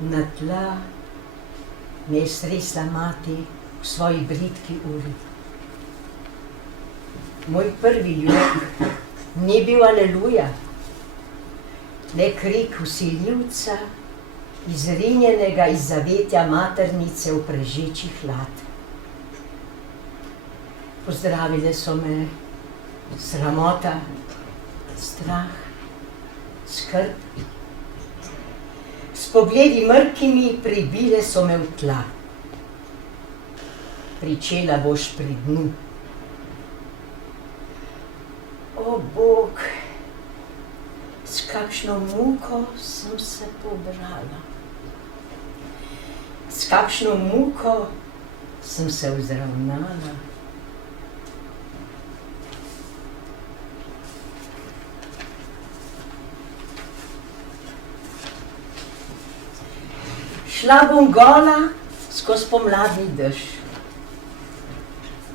Na tla me je stresla mati v svoji bridki uri. Moj prvi jok ni bil aleluja, le krik vsiljivca, izrinjenega iz zavetja maternice v prežeči hlad. Pozdravile so me sramota, strah, skrb. S pogledi mrkimi pribile so me v tla. Pričela boš pri dnu. O Bog, s kakšno muko sem se pobrala. S kakšno muko sem se vzravnala. Šla bom gola skozi pomladni dež.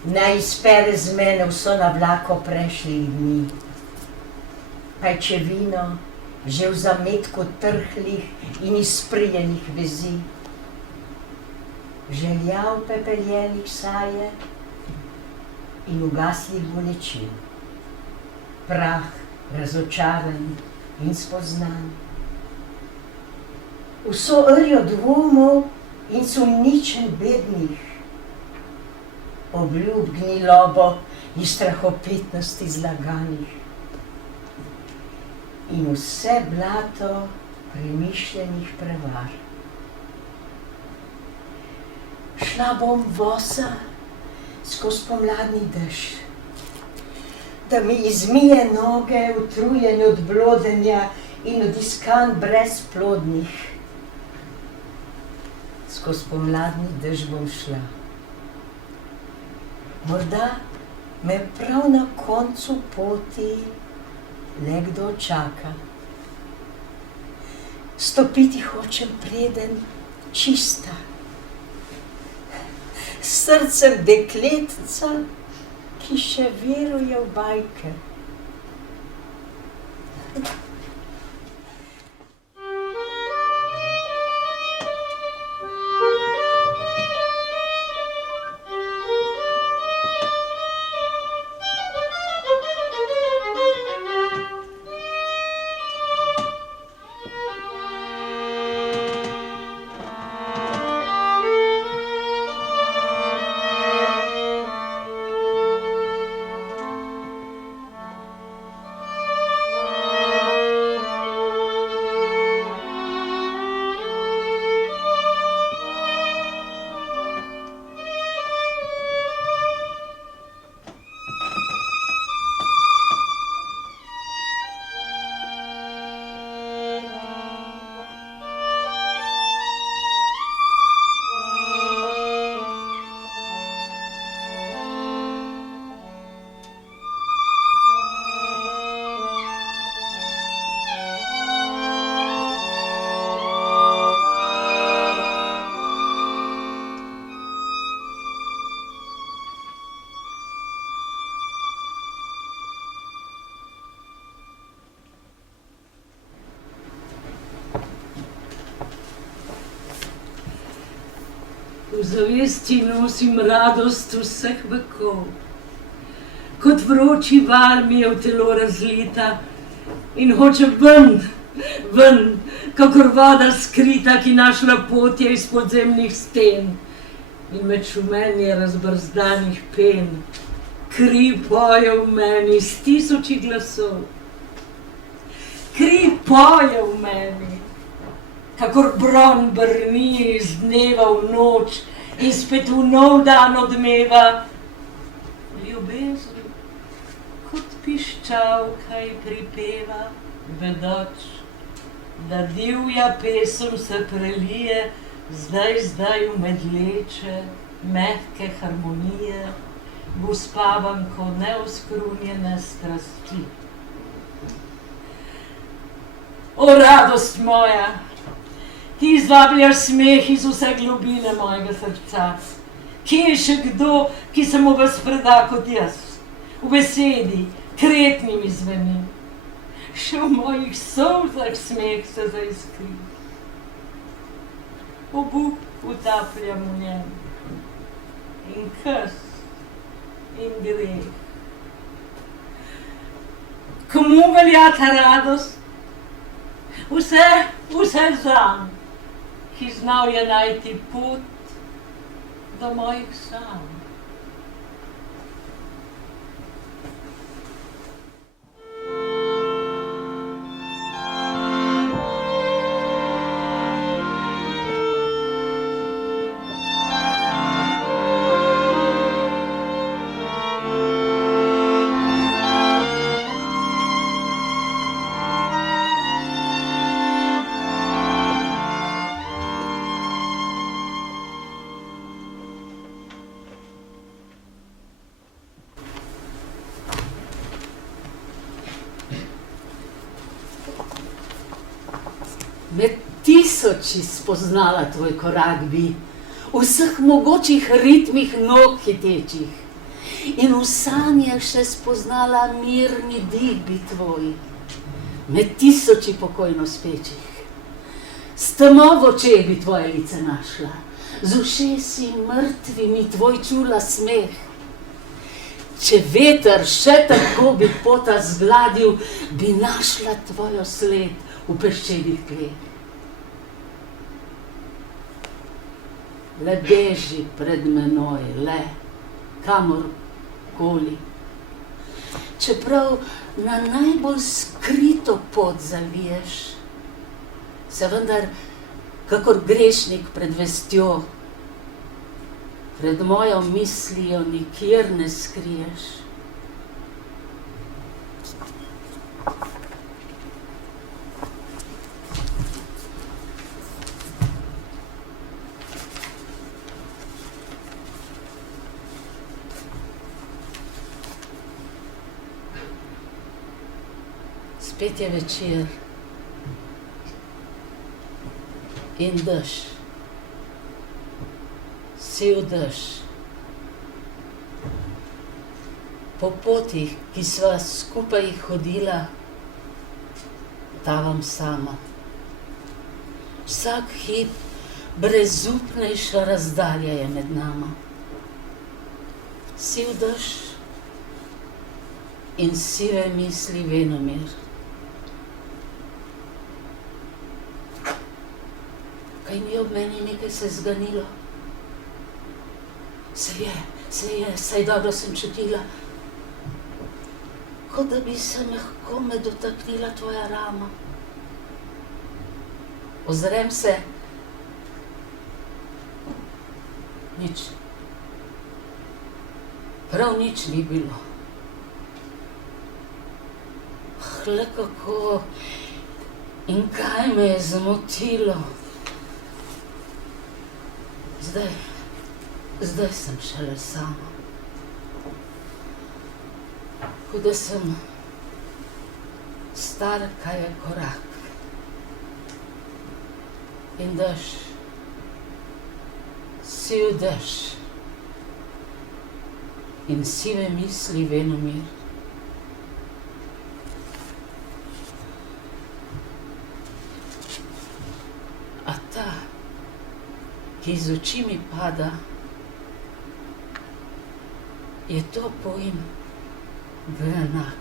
Naj izpere z mene vso navlako prejšnjih dni. Pajčevino že v zametku trhlih in izprijenih vezi. Želja v pepeljenih saje in ugaslih bolečin. Prah razočaran in spoznan. Vso rjo dvomov in sumničenj bednih, obljub gnilobo in strahopetnosti zlaganih in vse blato premišljenih prevar. Šla bom bosa skozi pomladni dež, da mi izmije noge, utrujene od blodenja in od iskanj brezplodnih. Skozi pomladni dež bom šla. Morda me prav na koncu poti le kdo čaka. Stopiti hočem preden čista, s srcem dekletca, ki še veruje v bajke. V zavesti nosim radost vseh vekov. Kot vroči val mi je v telo razlita in hoče ven, ven, kakor voda skrita, ki našla pot je iz podzemnih sten in med šumenje razbrzdanih pen. Kri poje v meni s tisoči glasov. Kri poje v meni, kakor bron brni iz dneva v noč in spet v nov dan odmeva. Ljubezen kot piščalka ji pripeva, vedoč, da divja pesem se prelije zdaj v medleče, mehke harmonije, v uspavanko neoskrunjene strasti. O radost moja, ti izvabljaš smeh iz vse globine mojega srca. Kje je še kdo, ki se mu vas preda kot jaz? V besedi, kretni mi zveni. Še v mojih solzah smeh se zaiskri. Obuk utapljam v njem. In krs in greh. Komu velja ta radost? Vse zanj, ki znal je najti pot do mojih sanj. Med tisoči spoznala tvoj korak bi, v vseh mogočih ritmih nog hitečih. In v sanjah še spoznala mirni dih bi tvoj, med tisoči pokojno spečih. S temo v očeh bi tvoje lice našla, z ušesi mrtvimi tvoj čula smeh. Če veter še tako bi pota zgladil, bi našla tvojo sled v peščenih tleh. Le beži pred menoj, le kamorkoli. Čeprav na najbolj skrito pot zaviješ, se vendar kakor grešnik pred vestjo, pred mojo mislijo nikjer ne skriješ. Spet je večer in dež, siv dež. Po potih, ki sva skupaj hodila, tavam sama. Vsak hip brezupnejša razdalja je med nama. Siv dež in sive misli venomer. Kaj ni ob meni nekaj se zganilo? Se je, saj dobro sem čutila. Kot da bi se mehko me dotaknila tvoja rama. Ozrem se. Nič. Prav nič ni bilo. Le kako in kaj me je zmotilo. Zdaj sem šele sama. Kot da sem star, kaj je korak. In dež, siv dež in sive misli venomer. A ta, ki iz oči mi pada, je to pojem grenak.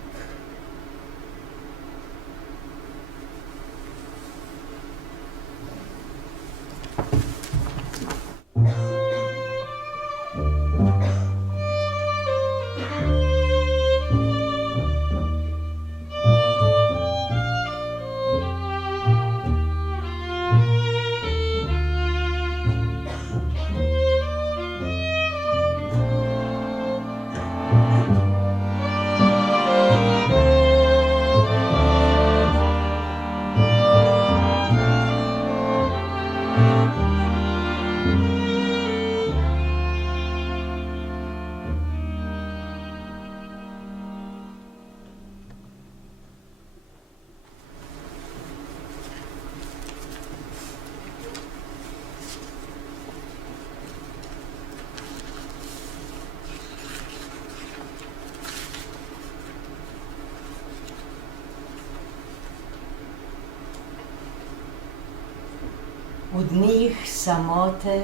V dneh samote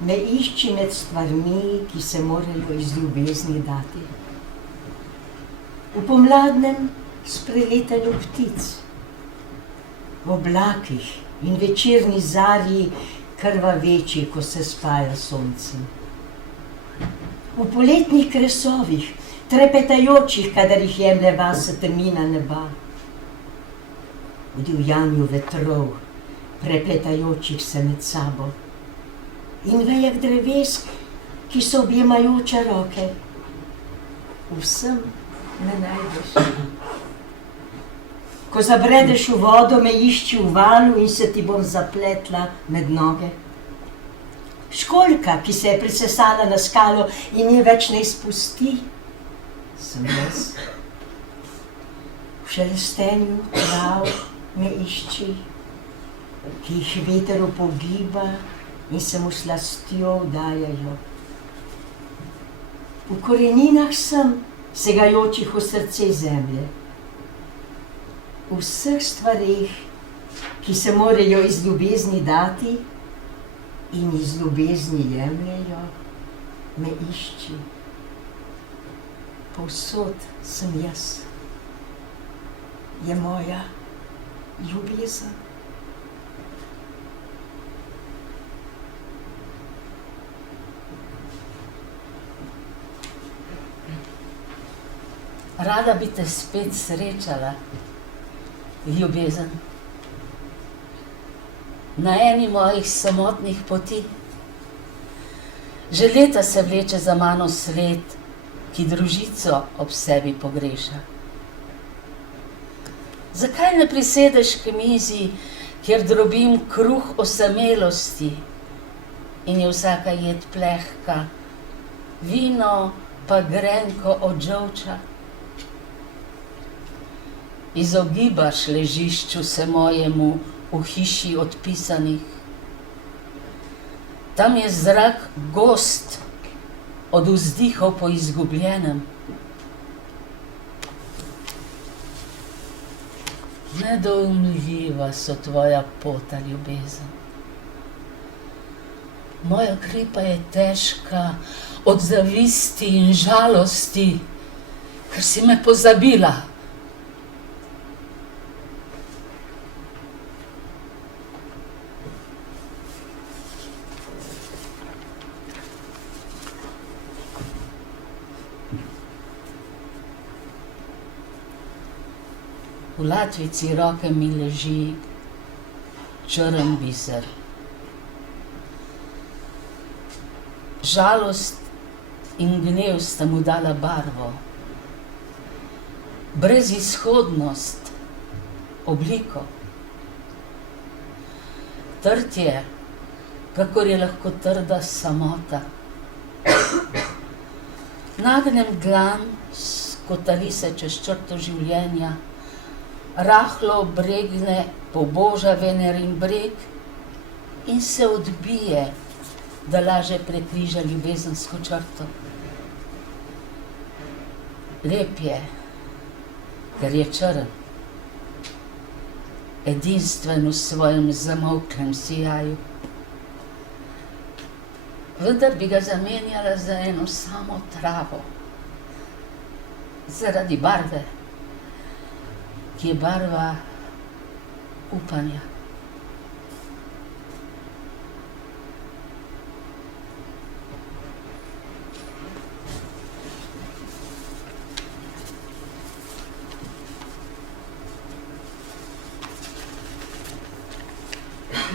me išči med stvarmi, ki se morajo iz ljubezni dati. V pomladnem spreletanju ptic, v oblakih in večerni zarji krvaveči, ko se spaja sonce. V poletnih kresovih, trepetajočih, kadar jih jemlje vase temnina neba. V divjanju vetrov, prepletajočih se med sabo. In vejah drevesk, ki so objemajoče roke. Vsem me najdeš. Ko zabredeš v vodo, me išči v valu in se ti bom zapletla med noge. Školjka, ki se je prisesala na skalo in je več ne izpusti, sem jaz. V šelestenju trav me išči, ki jih veter upogiba in se mu slastjo vdajajo. V koreninah sem, segajočih v srce zemlje. V vseh stvareh, ki se morajo iz ljubezni dati in iz ljubezni jemljejo, me išči. Povsod sem jaz. Je moja ljubezen. Rada bi te spet srečala, ljubezen. Na eni mojih samotnih poti. Že leta se vleče za mano sled, ki družico ob sebi pogreša. Zakaj ne prisedeš k mizi, kjer drobim kruh osamelosti in je vsaka jed plehka, vino pa grenko od žolča? Izogibaš ležišču se mojemu v hiši odpisanih. Tam je zrak gost od vzdihov po izgubljenem. Nedoumljiva so tvoja pota, ljubezen. Moja kri pa je težka od zavisti in žalosti, ker si me pozabila. V latvici roke mi leži črn biser. Žalost in gnev sta mu dala barvo. Brezizhodnost, obliko. Trd je, kakor je lahko trda samota. Nagnem dlan, skotali se čez črto življenja, rahlo obregne poboža Venerin breg in se odbije, da laže prekriža ljubezensko črto. Lep je, ker je črn, edinstven v svojem zamolklem sijaju. Vendar bi ga zamenjala za eno samo travo, zaradi barve, ki je barva upanja.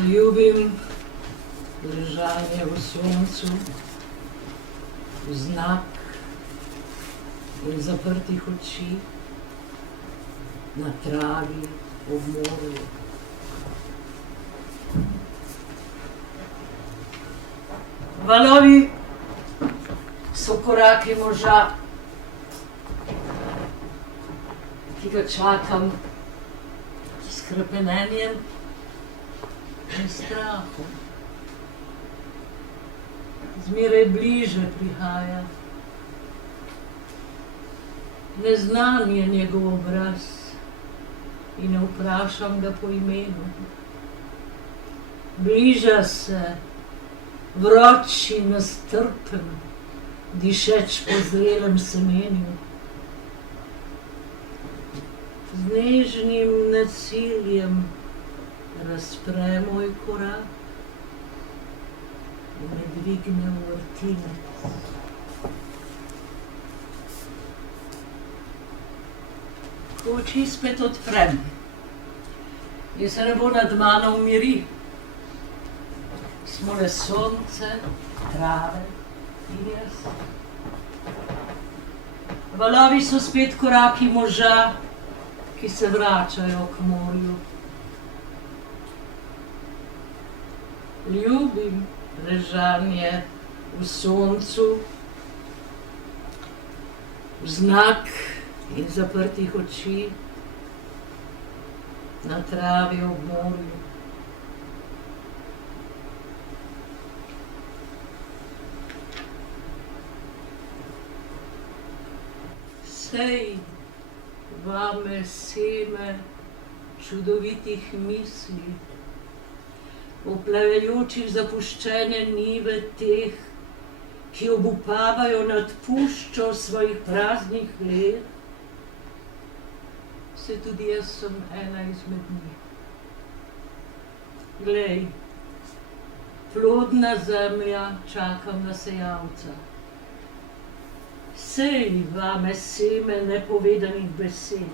Ljubim ležanje v soncu, vznak in zaprtih oči, na travi, ob morju. Valovi so koraki moža, ki ga čakam s hrepenenjem in strahom. Zmeraj bliže prihaja. Neznan je njegov obraz in ne vprašam ga po imenu. Bliža se, vroč in nestrpen, dišeč po zrelem semenju. Z nežnim naciljem razpre moj korak in me dvigne v vrtine. Ko oči spet odprem in se nebo nad mano umiri, smo le sonce, trave in jaz. Valovi so spet koraki moža, ki se vračajo k morju. Ljubim ležanje v soncu, vznak in zaprtih oči na travi ob morju. Sej vame seme čudovitih misli, oplavajočih zapuščene njive teh, ki obupavajo nad puščo svojih praznih let. Se tudi jaz sem ena izmed njih. Glej, plodna zemlja, čakam na sejalca. Sej vame seme nepovedanih besed.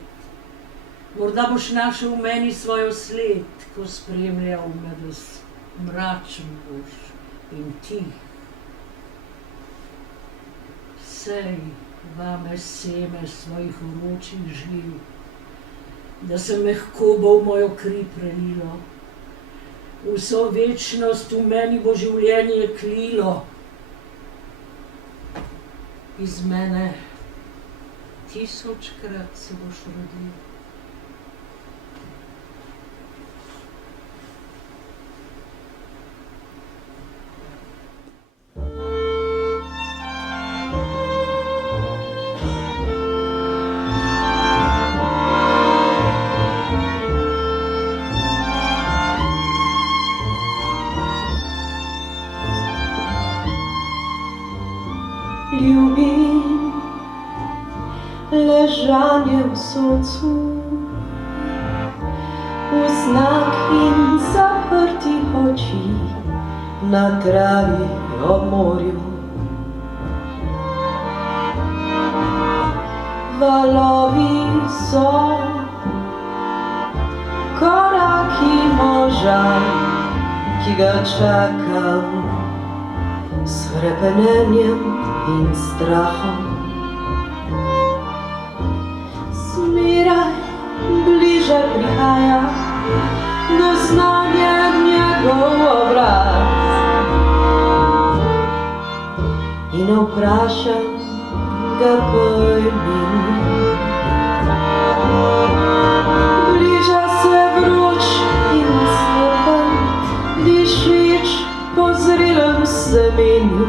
Morda boš našel v meni svojo sled, ko spremljal me ves mračen boš in tih. Sej vame seme svojih vročih žil, da se mehko bo v mojo kri prelilo. Vso večnost v meni bo življenje klilo. Iz mene 1000-krat se boš rodil. Ljubim ležanje v soncu, vznak in zaprtih oči na travi ob morju. Valovi so koraki moža, ki ga čakam s hrepenenjem in strahom. Zmeraj bliže prihaja do znanja njegov obraz in vprašam ga po imenu. Bliža se vroč in slepen, dišeč po zrelem semenju.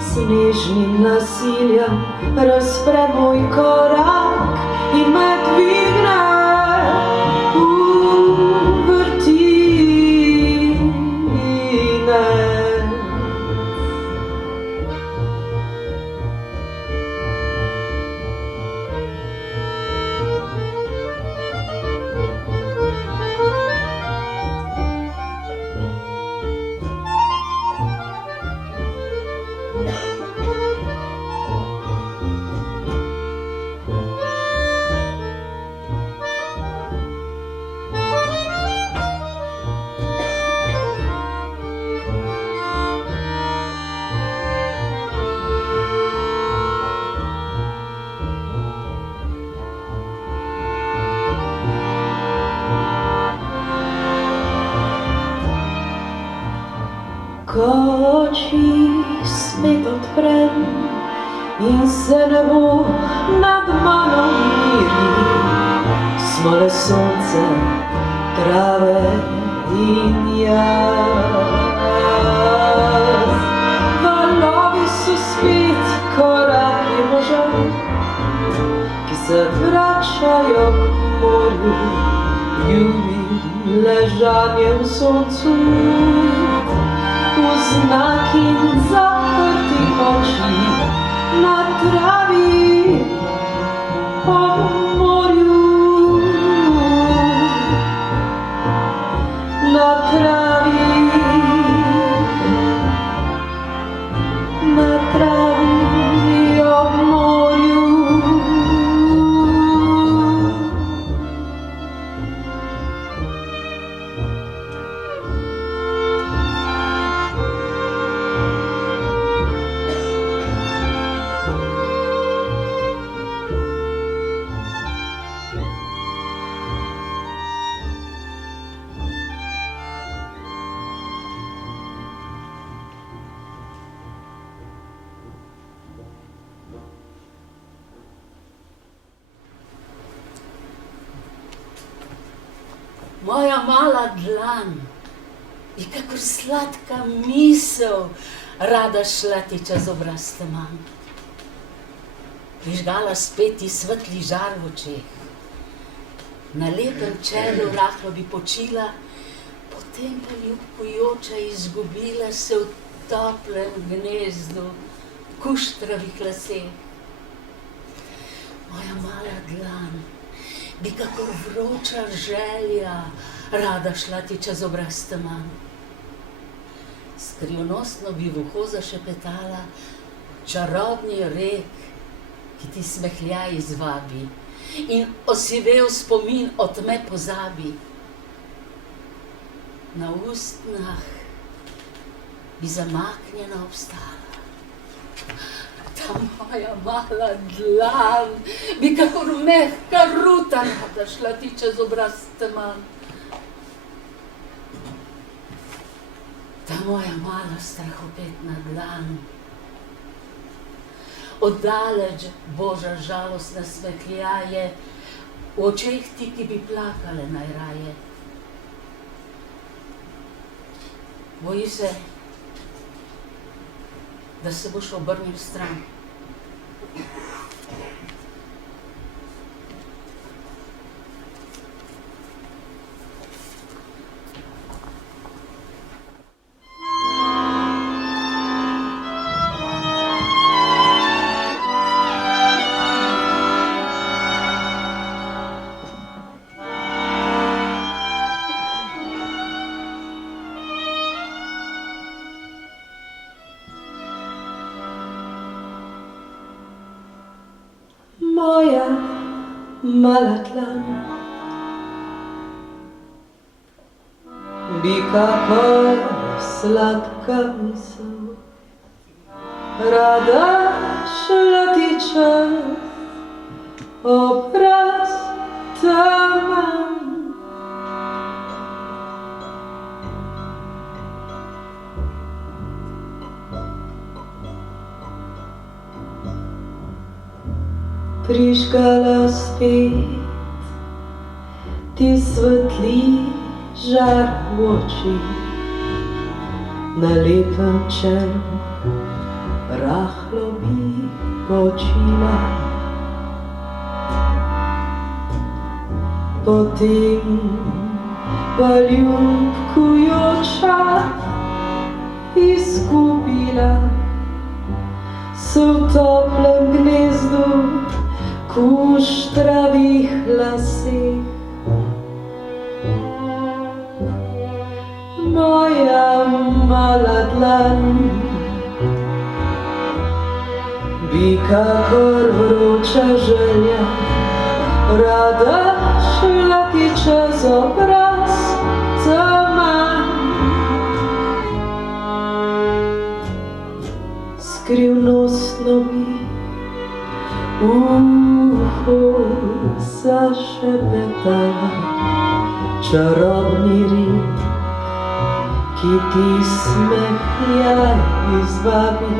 S nežnim nasiljem razpre moj korak in me dvigne v vrtine. Ko oči spet odprem in se nebo nad mano miri, smo le sonce, trave in jaz. Valovi so spet koraki moža, ki se vračajo k morju. Ljubim leżanie w słońcu, uznaki zapartych oczy na trawie po morzu, na trawie o morzu. Moja mala dlan je kakor sladka misel rada šla ti čez obraz teman. Prižgala spet ti svetli žar v očeh. Na lepem čelu rahlo bi počila, potem pa ljubkujoča izgubila se v toplem gnezdu kuštravih laseh. Moja mala dlan bi kakor vroča želja rada šla ti čez obraz teman. Skrivnostno bi v uho zašepetala čarobni rek, ki ti smehljaj izvabi in osivel spomin o tme pozabi. Na ustnah bi zamaknjena obstala. Ta moja mala dlan bi kakor mehka ruta rada šla ti čez obraz teman. Ta moja mala strahopetna dlan, oddaleč Boža žalostna svetljaje, v očeh ti, ki bi plakale najraje. Boji se, da se boš obrnil stran. Moja mala dlan bi kakor sladka misel rada šla ti čez obraz teman. Prižgala spet ti svetli žar v oči, na lepem čelu rahlo bi počila. Potem pa ljubkujoča izgubila se v toplem gnezdu kuštravih laseh. Moja mala dlan bi kakor vroča želja rada šla ti čez obraz teman. Skrivnostno bi uho zašepetala čarobni rik, ki ti smehljaj izvabi.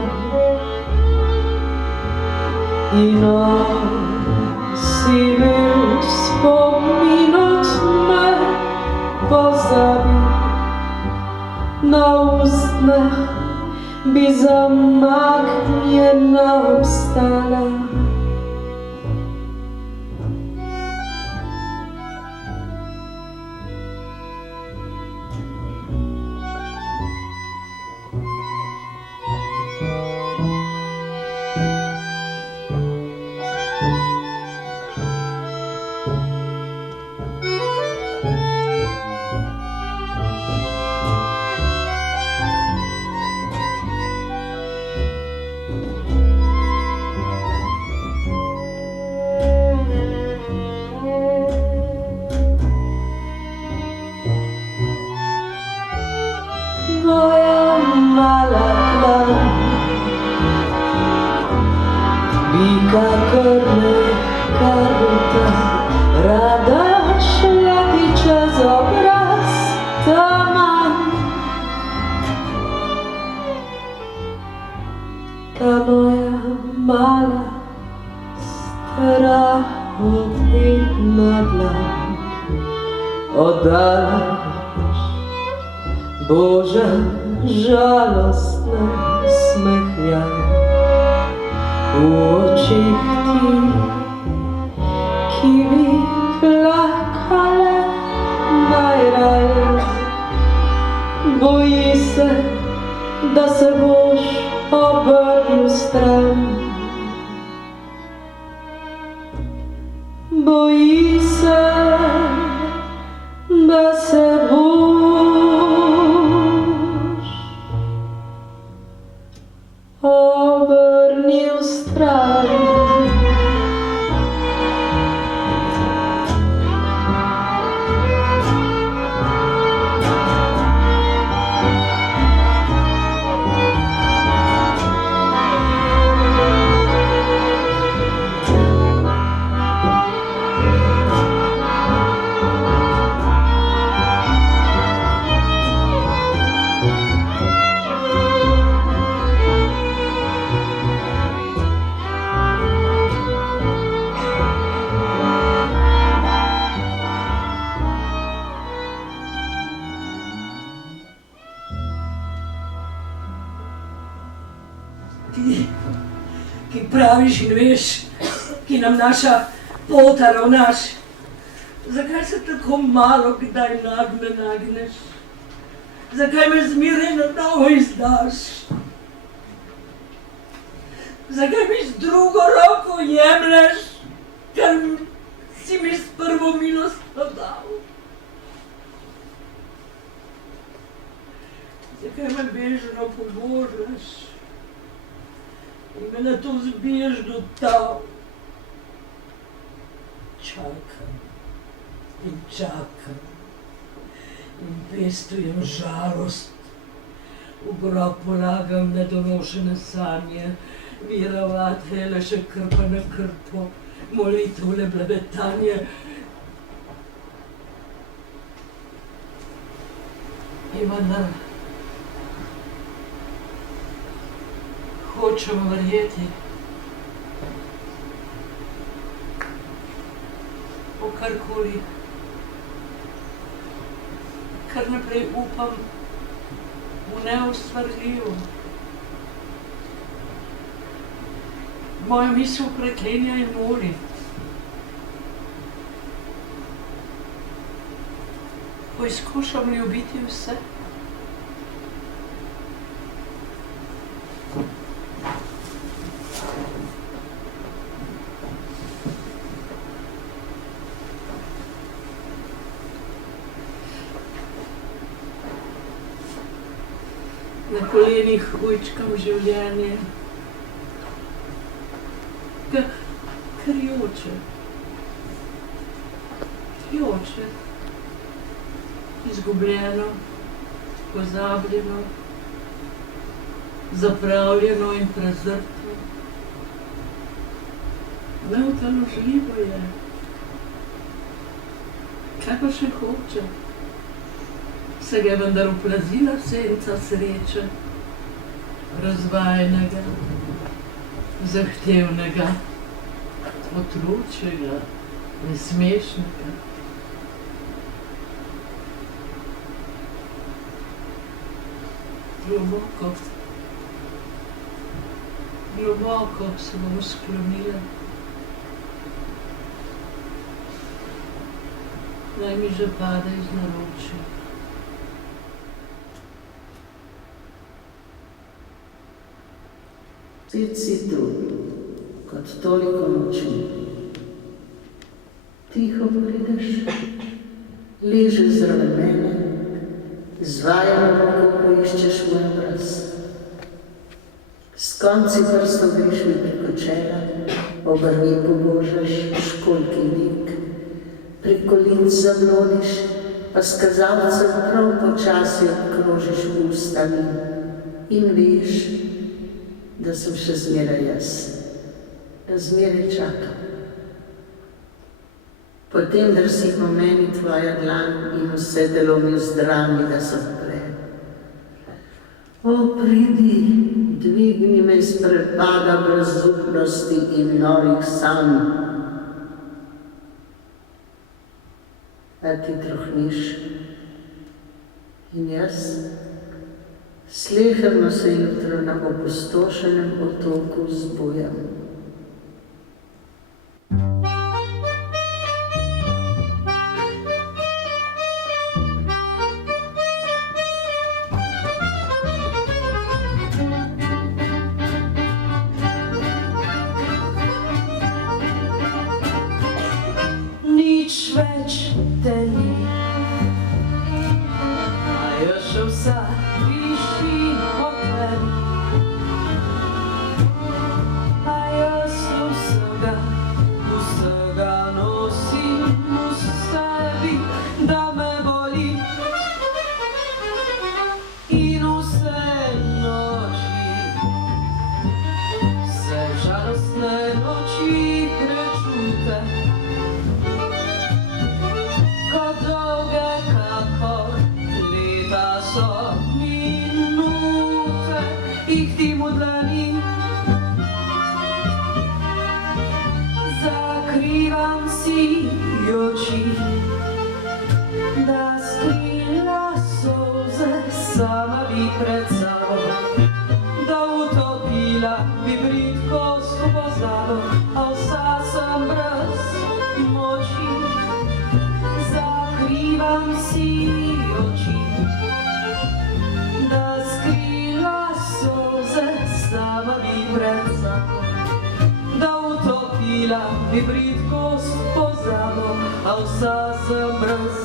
In osivel spomin od tme pozabi. Na ustnah bi zamaknjena obstala. moja mala dlan bi kakor neka ruta rada šla ti čez obraz taman. Ta moja mala strahotna dlan oddalaš, Bože, žalostne smehljaje v očih ti, ki bi plakale najraje. Boji se, da se boš obrnil stran. Boji se, da se boš obrnil stran. Ti, ki praviš in veš, ki nam naša pota ravnaš, zakaj se tako malo kdaj nagneš? Zakaj me zmeraj na novo izdaš? Zakaj mi z drugo roko jemlješ, kar si mi s prvo milostjo dal? Zakaj me bežno pobožaš in me na to zbiješ do tal? Čakam in čakam in pestujem žalost, v grob polagam nedonošene sanje, vjerovatve le še krpa na krpo, molitve blebetanje. In vendar hočem verjeti, o karkoli, kar naprej upam v neustvarljivo. Moja misel preklenja in moli. Poizkušam ljubiti vse. Na kolenih ujčkam življenje, ker joče, izgubljeno, pozabljeno, zapravljeno in prezrto. Neutaložljivo je. Kaj pa še hoče? Se ga je vendar oplazila senca sreče, razvajenega, zahtevnega, otročjega, nesmešnega. Globoko se bom sklonila. Naj mi že pade iz naročja. Spet si tu, kot toliko noči. Tiho prideš, ležeš zraven mene, zvajeno roko poiščeš moj obraz. S konci prstov greš mi preko čela, obrvi pobožaš školjki lik, preko linc zablodiš, pa s kazalcem prav počasi obkrožiš ustami in veš, da sem še zmeraj jaz, da zmeraj čakam. Potem drsi po meni tvoja dlan in vse telo mi vzdrami, da se odpre. O, pridi, dvigni me iz prepada brezupnosti in norih sanj. A ti trohniš in jaz sleherno se jutro na opustošenem otoku zbujam. Nič več te ni, a je še vsa višji od tebi. A jaz vsega nosim v sebi, da me boli. In vse noči, vse žalostne noči prečute, dolge kakor leta so minute, jih dim v dlani. Zakrivam si oči, da skrila solze sama bi pred sabo, da utopila bi bridkost v pozabo, a vsa sem brez moči. Zakrivam si oči, da skrila solze sama bi pred sabo, da utopila bi bridkost v pozabo, a vsa sem brez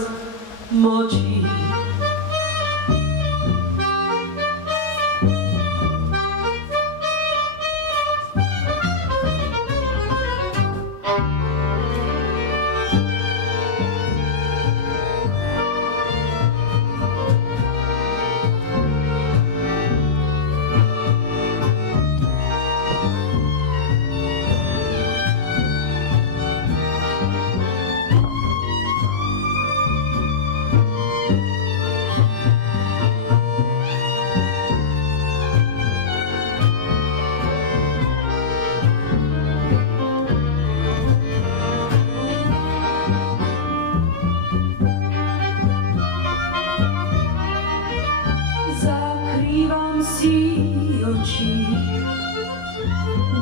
moči. Zakrivam si oči,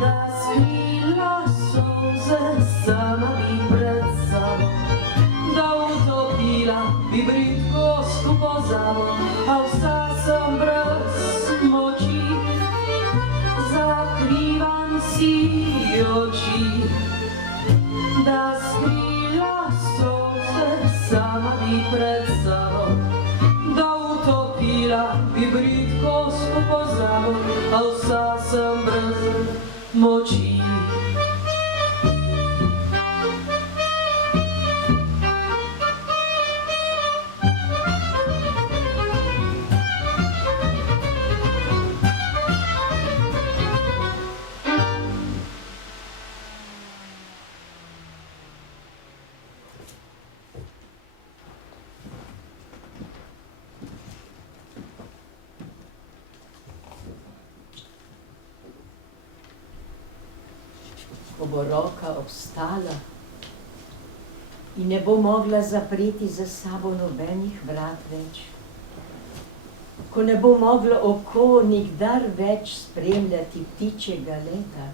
da skrila solze sama bi pred sabo, da utopila bi bridkost v pozabo, a vsa sem brez moči. Zakrivam si oči, da skrila solze sama bi pred sabo, da utopila bi bridkost v pozabo, a vsa sem brez moči. Ko bo roka obstala in ne bo mogla zapreti za sabo nobenih vrat več, ko ne bo moglo oko nikdar več spremljati ptičjega leta,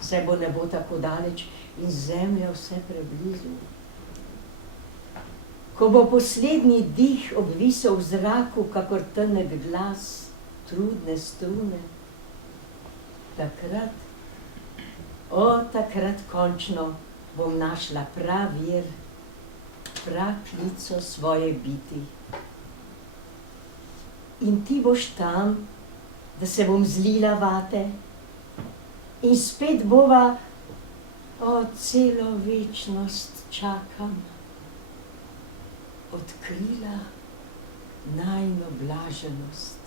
saj bo nebo tako daleč in zemlja vse preblizu. Ko bo poslednji dih obvisel v zraku, kakor tanek glas trudne strune, takrat, takrat končno bom našla pravir, praklico svoje biti. In ti boš tam, da se bom zlila vate in spet bova, celo večnost čakam. odkrila najino blaženost.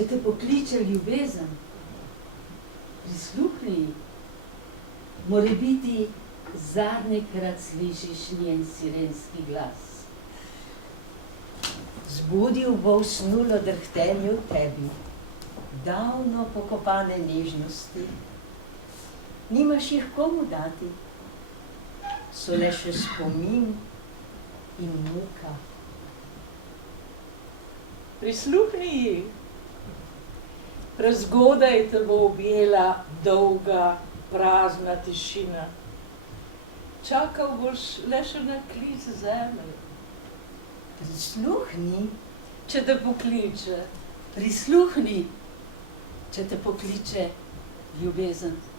Če te pokliče ljubezen, prisluhni ji. Morebiti zadnjikrat slišiš njen sirenski glas. Zbudil bo usnulo drhtenje v tebi, davno pokopane nežnosti. Nimaš jih komu dati, so le še spomin in muka. Prisluhni ji. Prezgodaj te bo objela dolga, prazna tišina. Čakal boš le še na klic zemlje. Prisluhni, Če te pokliče, Prisluhni, če te pokliče ljubezen.